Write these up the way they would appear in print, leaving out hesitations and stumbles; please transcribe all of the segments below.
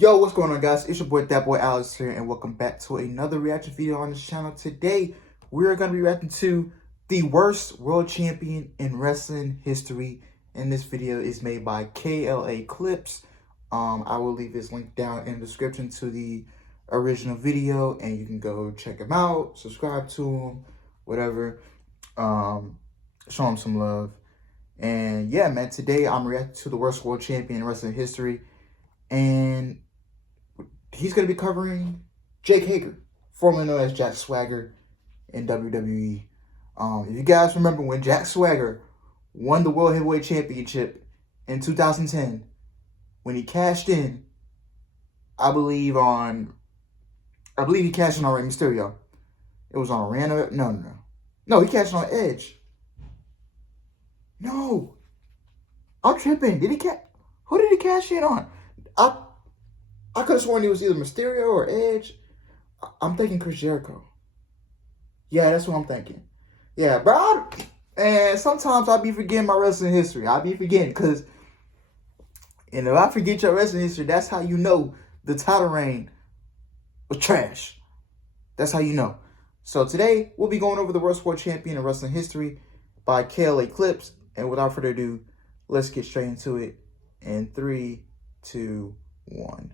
Yo, what's going on, guys? It's your boy Thatboyalex here, and welcome back to another reaction video on this channel. Today, we're going to be reacting to the worst world champion in wrestling history, and this video is made by KLA Clips. I will leave his link down in the description to the original video, and you can go check him out, subscribe to him, whatever. Show him some love. And yeah, man, today I'm reacting to the worst world champion in wrestling history, and he's going to be covering Jake Hager, formerly known as Jack Swagger in WWE. If you guys remember when Jack Swagger won the World Heavyweight Championship in 2010, when he cashed in, I believe he cashed in on Rey Mysterio. It was on Random. No, he cashed in on Edge. No, I'm tripping. Who did he cash in on? I could have sworn he was either Mysterio or Edge. I'm thinking Chris Jericho. Yeah, that's what I'm thinking. Yeah, bro. And sometimes I be forgetting my wrestling history. I be forgetting because, and if I forget your wrestling history, that's how you know the title reign was trash. That's how you know. So today, we'll be going over the worst world champion in wrestling history by KLA Clips. And without further ado, let's get straight into it in 3, 2, 1.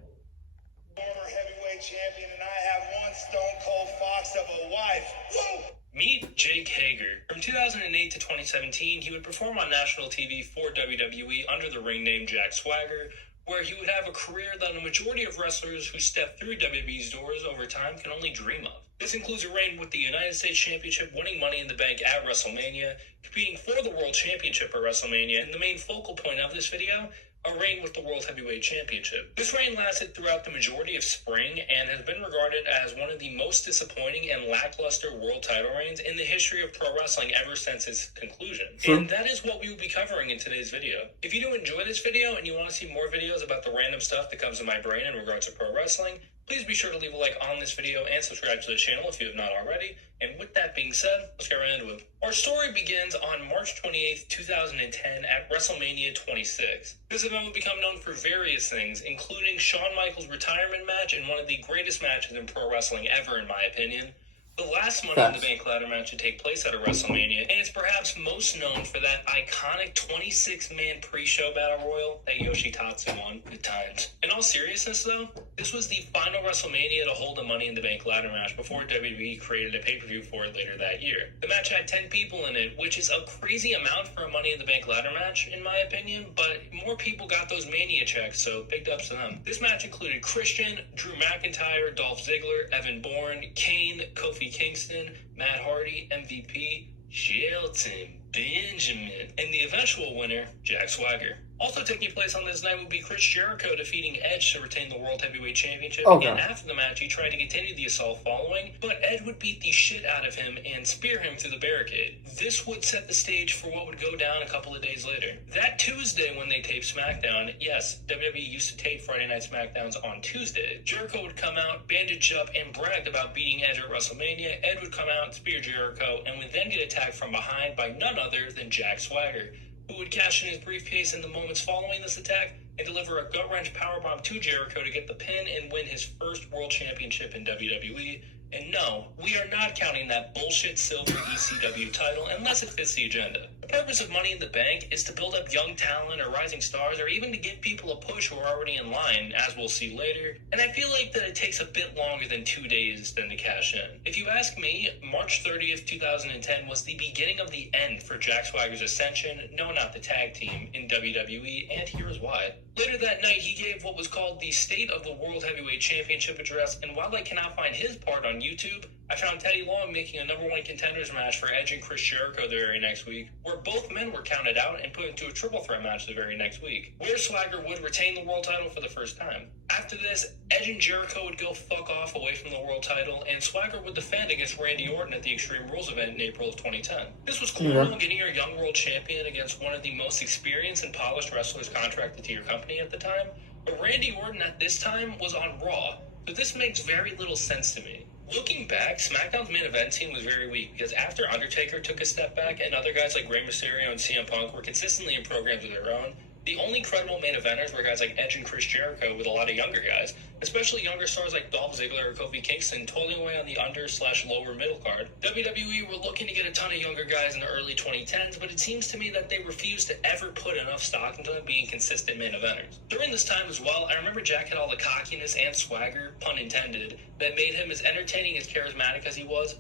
Champion, and I have one Stone Cold Fox of a wife. Woo! Meet Jake Hager. From 2008 to 2017, he would perform on national TV for WWE under the ring name Jack Swagger, where he would have a career that a majority of wrestlers who step through WWE's doors over time can only dream of. This includes a reign with the United States Championship, winning Money in the Bank at WrestleMania, competing for the World Championship at WrestleMania, and the main focal point of this video, a reign with the World Heavyweight Championship. This reign lasted throughout the majority of spring and has been regarded as one of the most disappointing and lackluster world title reigns in the history of pro wrestling ever since its conclusion. And that is what we will be covering in today's video. If you do enjoy this video and you want to see more videos about the random stuff that comes to my brain in regards to pro wrestling, please be sure to leave a like on this video and subscribe to the channel if you have not already. And with that being said, let's get right into it. Our story begins on March 28th, 2010 at WrestleMania 26. This event would become known for various things, including Shawn Michaels' retirement match and one of the greatest matches in pro wrestling ever, in my opinion. The last Money in the Bank ladder match to take place at a WrestleMania, and it's perhaps most known for that iconic 26-man pre-show battle royal that Yoshitatsu won. Good times. In all seriousness, though, this was the final WrestleMania to hold a Money in the Bank ladder match before WWE created a pay-per-view for it later that year. The match had 10 people in it, which is a crazy amount for a Money in the Bank ladder match, in my opinion, but more people got those Mania checks, so big ups to them. This match included Christian, Drew McIntyre, Dolph Ziggler, Evan Bourne, Kane, Kofi Kingston, Matt Hardy, MVP, Shelton Benjamin, and the eventual winner, Jack Swagger. Also taking place on this night would be Chris Jericho defeating Edge to retain the World Heavyweight Championship. Okay. And after the match, he tried to continue the assault following, but Edge would beat the shit out of him and spear him through the barricade. This would set the stage for what would go down a couple of days later. That Tuesday when they taped SmackDown, yes, WWE used to tape Friday Night SmackDowns on Tuesday, Jericho would come out, bandaged up, and bragged about beating Edge at WrestleMania. Edge would come out, spear Jericho, and would then get attacked from behind by none other than Jack Swagger, who would cash in his briefcase in the moments following this attack and deliver a gut-wrench powerbomb to Jericho to get the pin and win his first world championship in WWE. And no, we are not counting that bullshit silver ECW title unless it fits the agenda. The purpose of Money in the Bank is to build up young talent or rising stars, or even to give people a push who are already in line, as we'll see later. And I feel like that it takes a bit longer than 2 days than to cash in. If you ask me, March 30th, 2010 was the beginning of the end for Jack Swagger's ascension, no, not the tag team, in WWE, and here's why. Later that night, he gave what was called the State of the World Heavyweight Championship address, and while I cannot find his part on YouTube, I found Teddy Long making a #1 contenders match for Edge and Chris Jericho the very next week, where both men were counted out and put into a triple threat match the very next week, where Swagger would retain the world title for the first time. After this, Edge and Jericho would go fuck off away from the world title, and Swagger would defend against Randy Orton at the Extreme Rules event in April of 2010. This was cool, getting your young world champion against one of the most experienced and polished wrestlers contracted to your company at the time, but Randy Orton at this time was on Raw, so this makes very little sense to me. Looking back, SmackDown's main event team was very weak because after Undertaker took a step back and other guys like Rey Mysterio and CM Punk were consistently in programs of their own, The only credible main eventers were guys like Edge and Chris Jericho with a lot of younger guys, especially younger stars like Dolph Ziggler or Kofi Kingston toiling away on the under/lower middle card. WWE were looking to get a ton of younger guys in the early 2010s, but it seems to me that they refused to ever put enough stock into them being consistent main eventers. During this time as well, I remember Jack had all the cockiness and swagger, pun intended, that made him as entertaining, as charismatic as he was.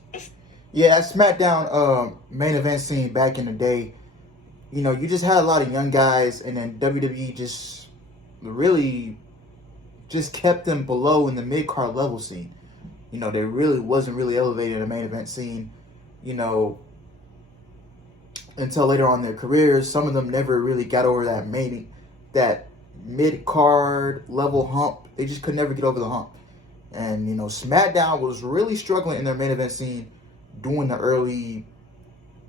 Yeah, that SmackDown main event scene back in the day, you know, you just had a lot of young guys, and then WWE just really just kept them below in the mid-card level scene. You know, they really wasn't really elevated in the main event scene, you know, until later on in their careers. Some of them never really got over that mid-card level hump. They just could never get over the hump. And, you know, SmackDown was really struggling in their main event scene during the early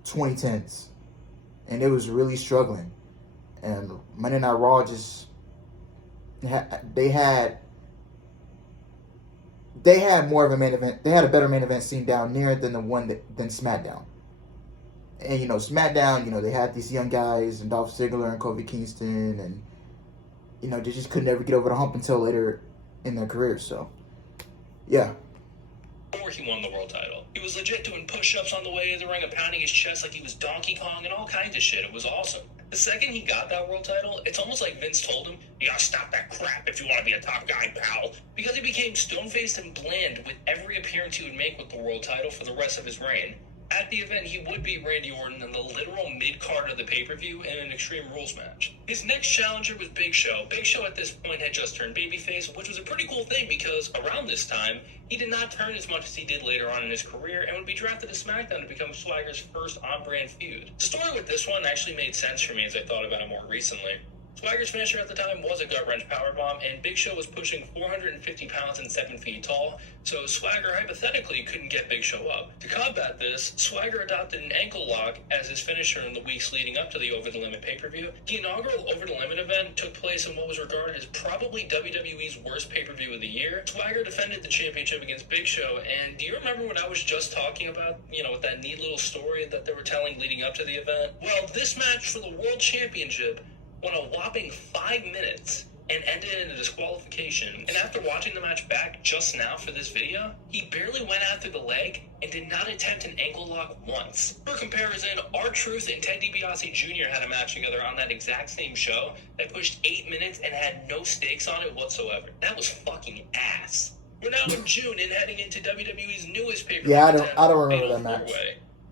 2010s. And it was really struggling. And Monday Night Raw just they had more of a main event. They had a better main event scene down near than than SmackDown. And you know, SmackDown, you know, they had these young guys and Dolph Ziggler and Kofi Kingston, and you know, they just could never get over the hump until later in their careers. So, yeah. Before he won the world title, he was legit doing push-ups on the way to the ring and pounding his chest like he was Donkey Kong and all kinds of shit. It was awesome. The second he got that world title, it's almost like Vince told him, "You gotta stop that crap if you want to be a top guy, pal." Because he became stone-faced and bland with every appearance he would make with the world title for the rest of his reign. At the event, he would beat Randy Orton in the literal mid-card of the pay-per-view in an Extreme Rules match. His next challenger was Big Show. Big Show at this point had just turned babyface, which was a pretty cool thing because around this time, he did not turn as much as he did later on in his career and would be drafted to SmackDown to become Swagger's first on-brand feud. The story with this one actually made sense for me as I thought about it more recently. Swagger's finisher at the time was a gut-wrench powerbomb, and Big Show was pushing 450 pounds and 7 feet tall, so Swagger hypothetically couldn't get Big Show up. To combat this, Swagger adopted an ankle lock as his finisher in the weeks leading up to the Over the Limit pay-per-view. The inaugural Over the Limit event took place in what was regarded as probably WWE's worst pay-per-view of the year. Swagger defended the championship against Big Show, and do you remember what I was just talking about, you know, with that neat little story that they were telling leading up to the event? Well, this match for the World Championship went a whopping 5 minutes and ended in a disqualification. And after watching the match back just now for this video, he barely went after the leg and did not attempt an ankle lock once. For comparison, R-Truth and Ted DiBiase Jr. had a match together on that exact same show that pushed 8 minutes and had no stakes on it whatsoever. That was fucking ass. We're now in June and heading into WWE's newest pay-per-view. Yeah, I don't remember that match.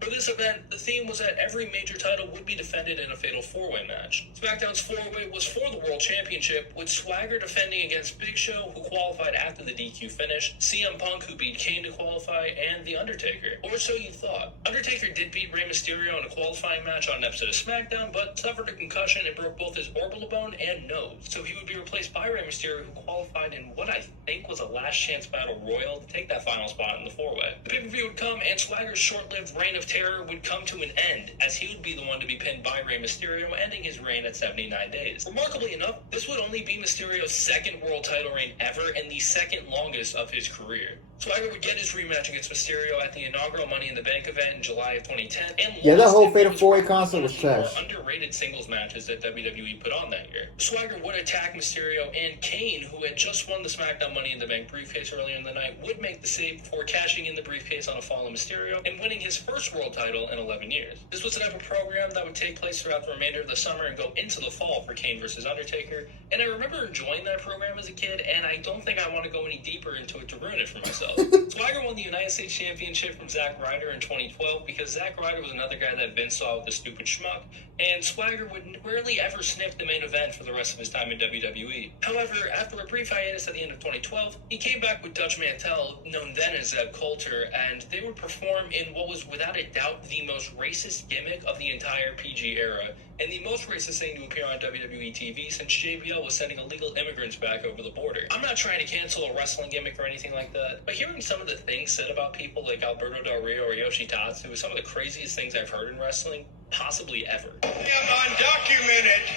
For this event, the theme was that every major title would be defended in a fatal four-way match. SmackDown's four-way was for the World Championship, with Swagger defending against Big Show, who qualified after the DQ finish, CM Punk, who beat Kane to qualify, and The Undertaker. Or so you thought. Undertaker did beat Rey Mysterio in a qualifying match on an episode of SmackDown, but suffered a concussion and broke both his orbital bone and nose. So he would be replaced by Rey Mysterio, who qualified in what I think was a last chance battle royal to take that final spot in the four-way. The pay-per-view would come, and Swagger's short-lived reign of terror would come to an end, as he would be the one to be pinned by Rey Mysterio, ending his reign at 79 days. Remarkably enough, this would only be Mysterio's second world title reign ever and the second longest of his career. Swagger would get his rematch against Mysterio at the inaugural Money in the Bank event in July of 2010. And yeah, that whole Fatal 4-Way concept was trash. Underrated singles matches that WWE put on that year. Swagger would attack Mysterio, and Kane, who had just won the SmackDown Money in the Bank briefcase earlier in the night, would make the save before cashing in the briefcase on a fall of Mysterio and winning his first world title in 11 years. This was the type of program that would take place throughout the remainder of the summer and go into the fall for Kane versus Undertaker. And I remember enjoying that program as a kid, and I don't think I want to go any deeper into it to ruin it for myself. Swagger won the United States Championship from Zack Ryder in 2012 because Zack Ryder was another guy that Vince saw with the stupid schmuck, and Swagger would rarely ever sniff the main event for the rest of his time in WWE. However, after a brief hiatus at the end of 2012, he came back with Dutch Mantel, known then as Zeb Coulter, and they would perform in what was without a doubt the most racist gimmick of the entire PG era, and the most racist thing to appear on WWE TV since JBL was sending illegal immigrants back over the border. I'm not trying to cancel a wrestling gimmick or anything like that, but hearing some of the things said about people like Alberto Del Rio or Yoshitatsu is some of the craziest things I've heard in wrestling, possibly ever. I am undocumented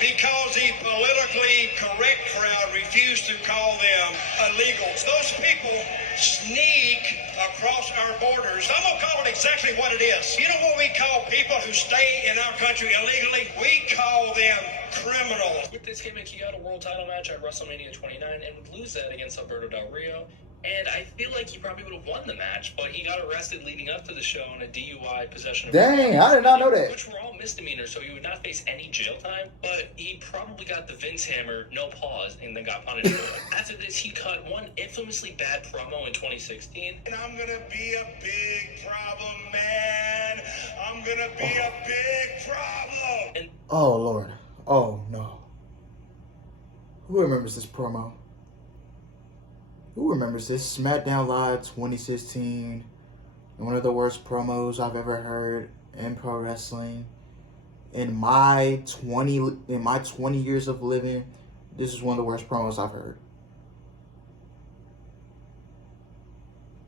because the politically correct crowd refused to call them illegals. Those people sneak across our borders. I'm going to call it exactly what it is. You know what we call people who stay in our country illegally? We call them criminal. With this gimmick, he got a world title match at WrestleMania 29 and would lose that against Alberto Del Rio. And I feel like he probably would have won the match, but he got arrested leading up to the show on a DUI, possession of... Dang, I did not know that. Which were all misdemeanors, so he would not face any jail time, but he probably got the Vince Hammer, no pause, and then got punished for it. After this, he cut one infamously bad promo in 2016. And I'm gonna be a big problem, man. I'm gonna be a big problem. And Oh, Lord. Oh, no. Who remembers this promo? Who remembers this? SmackDown Live 2016. One of the worst promos I've ever heard in pro wrestling. In my 20 years of living, this is one of the worst promos I've heard.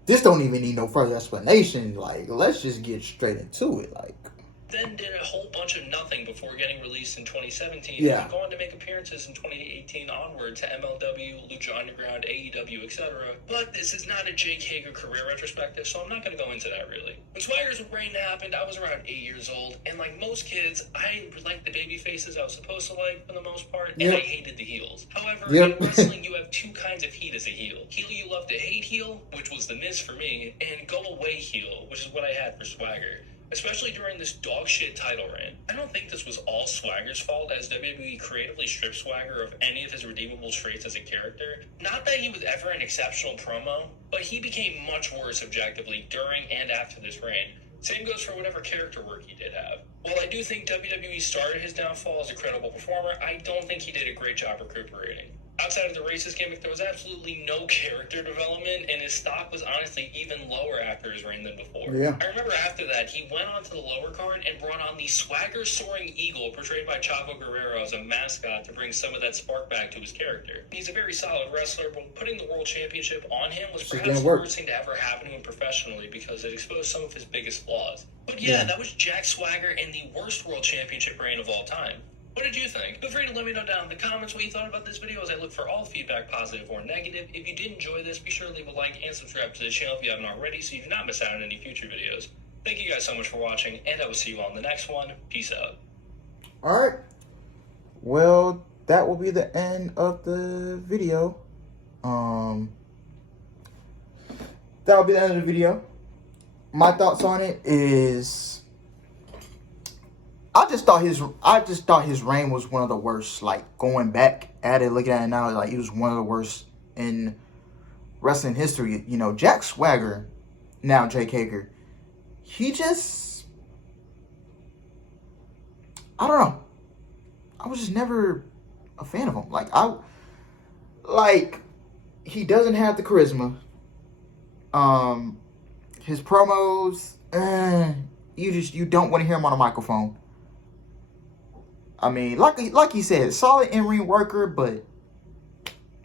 This don't even need no further explanation. Like, let's just get straight into it. Like, then did a whole bunch of nothing before getting released in 2017. Yeah. And going to make appearances in 2018 onward to MLW, Lucha Underground, AEW, etc. But this is not a Jake Hager career retrospective, so I'm not going to go into that really. When Swagger's reign happened, I was around 8 years old, and like most kids, I liked the baby faces I was supposed to like for the most part, and I hated the heels. However, in wrestling, you have two kinds of heat as a heel. Heel you love to hate heel, which was the Miz for me, and go away heel, which is what I had for Swagger. Especially during this dog shit title reign. I don't think this was all Swagger's fault, as WWE creatively stripped Swagger of any of his redeemable traits as a character. Not that he was ever an exceptional promo, but he became much worse objectively during and after this reign. Same goes for whatever character work he did have. While I do think WWE started his downfall as a credible performer, I don't think he did a great job recuperating. Outside of the racist gimmick, there was absolutely no character development, and his stock was honestly even lower after his reign than before. Yeah. I remember after that, he went onto the lower card and brought on the Swagger Soaring Eagle, portrayed by Chavo Guerrero as a mascot to bring some of that spark back to his character. He's a very solid wrestler, but putting the World Championship on him was perhaps the worst thing to ever happen to him professionally because it exposed some of his biggest flaws. But yeah, that was Jack Swagger in the worst World Championship reign of all time. What did you think? Feel free to let me know down in the comments what you thought about this video as I look for all feedback, positive or negative. If you did enjoy this, be sure to leave a like and subscribe to the channel if you haven't already so you do not miss out on any future videos. Thank you guys so much for watching, and I will see you all in the next one. Peace out. Alright. Well, that will be the end of the video. That will be the end of the video. My thoughts on it is... I just thought his reign was one of the worst. Like, going back at it, looking at it now, like, he was one of the worst in wrestling history. You know, Jack Swagger, now Jake Hager, he just, I don't know. I was just never a fan of him. He doesn't have the charisma. His promos, you don't want to hear him on a microphone. I mean, like he said, solid in-ring worker, but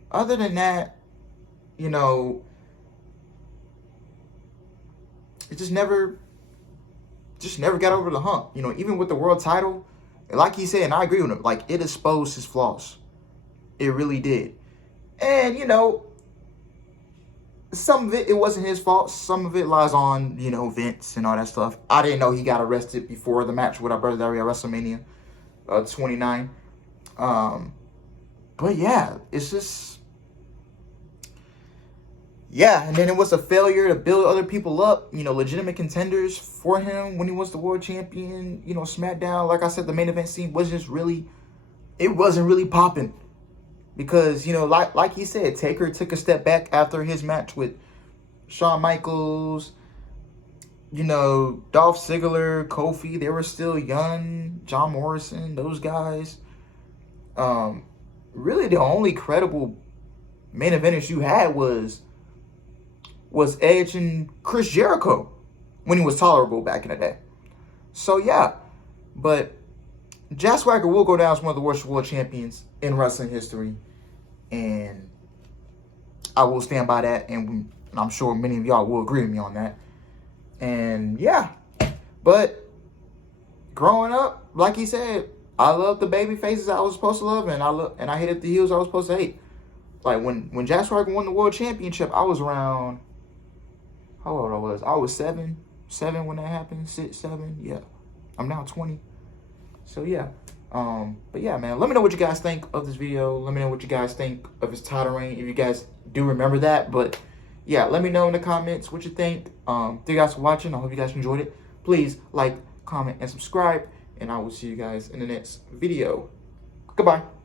other than that, you know, it just never got over the hump. You know, even with the world title, like he said, and I agree with him, like, it exposed his flaws. It really did. And, you know, some of it wasn't his fault. Some of it lies on, you know, Vince and all that stuff. I didn't know he got arrested before the match with our brother Dario at WrestleMania 29. But yeah, it's just, yeah. And then it was a failure to build other people up, you know, legitimate contenders for him when he was the world champion. You know, SmackDown, like I said, the main event scene was just really, it wasn't really popping. Because, you know, like he said, Taker took a step back after his match with Shawn Michaels. You know, Dolph Ziggler, Kofi, they were still young. John Morrison, those guys. Really, the only credible main eventers you had was Edge and Chris Jericho when he was tolerable back in the day. So, yeah. But Jack Swagger will go down as one of the worst world champions in wrestling history. And I will stand by that. And I'm sure many of y'all will agree with me on that. And yeah, but growing up, like he said, I loved the baby faces I was supposed to love, and I hated the heels I was supposed to hate. Like when Jack Swagger won the world championship, I was around, how old I was? I was seven when that happened. 6, 7, yeah. I'm now 20. So yeah, But yeah, man, let me know what you guys think of this video. Let me know what you guys think of his title reign, if you guys do remember that. But yeah, let me know in the comments what you think. Thank you guys for watching. I hope you guys enjoyed it. Please like, comment, and subscribe. And I will see you guys in the next video. Goodbye.